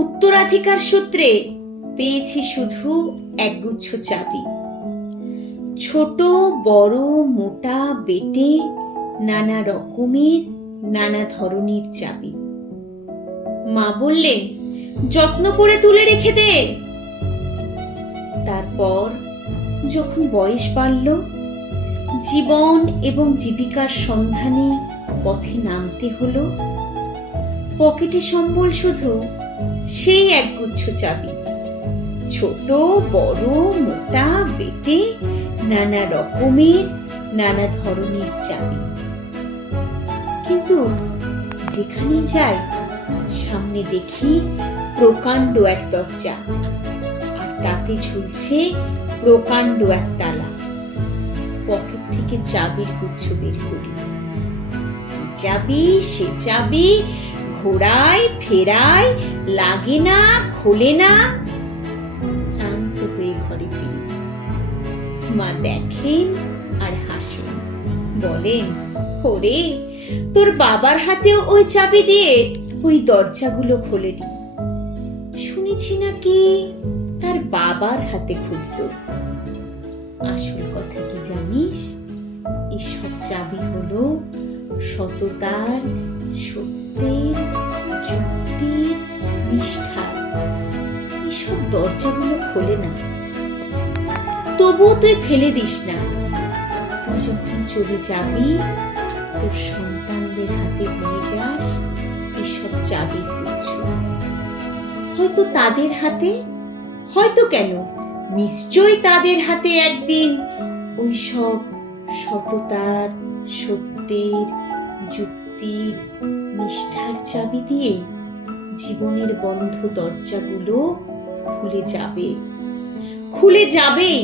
উত্তরাধিকার সূত্রে পেয়েছি শুধু একগুচ্ছ চাবি। ছোট বড় মোটা বেটে নানা রকমের নানা ধরনের চাবি। মা বললেন, যত্ন করে তুলে রেখে দে। তারপর যখন বয়স বাড়ল, জীবন এবং জীবিকার সন্ধানে পথে নামতে হলো, পকেটে সম্বল শুধু সেই একগুচ্ছ চাবি। ছোট বড় মোটা বেটে নানা রকমের নানা ধরনের চাবি। কিন্তু যেখানে যাই সামনে দেখি প্রকাণ্ড এক দরজা, আর তাতে ঝুলছে প্রকাণ্ড এক তালা। পকেট থেকে চাবির গুচ্ছ বের করি। চাবি সে চাবি, ঘোরায় ফেরায়, লাগে না খোলে না। শ্রান্ত হয়ে ঘরে ফিরি। মা দেখেন আর হাসেন, বলেন, ওরে, তোর বাবার হাতেও ওই চাবি দিয়ে ওই দরজাগুলো খোলেনি। শুনেছি নাকি তার বাবার হাতে খুলতো। আসল কথা কি জানিস? এসব চাবি হলো সততার, সত্যের, যুক্তির, নিষ্ঠার। এসব দরজাগুলো খোলে না। তবুও তুই ফেলে দিস না। তুই যখন চলে যাবি, তোর সন্তানদের হাতে নিয়ে যাস এসব চাবির গুচ্ছ। হয়তো তাদের হাতে, হয়তো কেন, নিশ্চয়ই তাদের হাতে একদিন ওই সব সততার, সত্যের, যুক্তির, নিষ্ঠার চাবি দিয়ে জীবনের বন্ধ দরজাগুলো খুলে যাবে, খুলে যাবেই।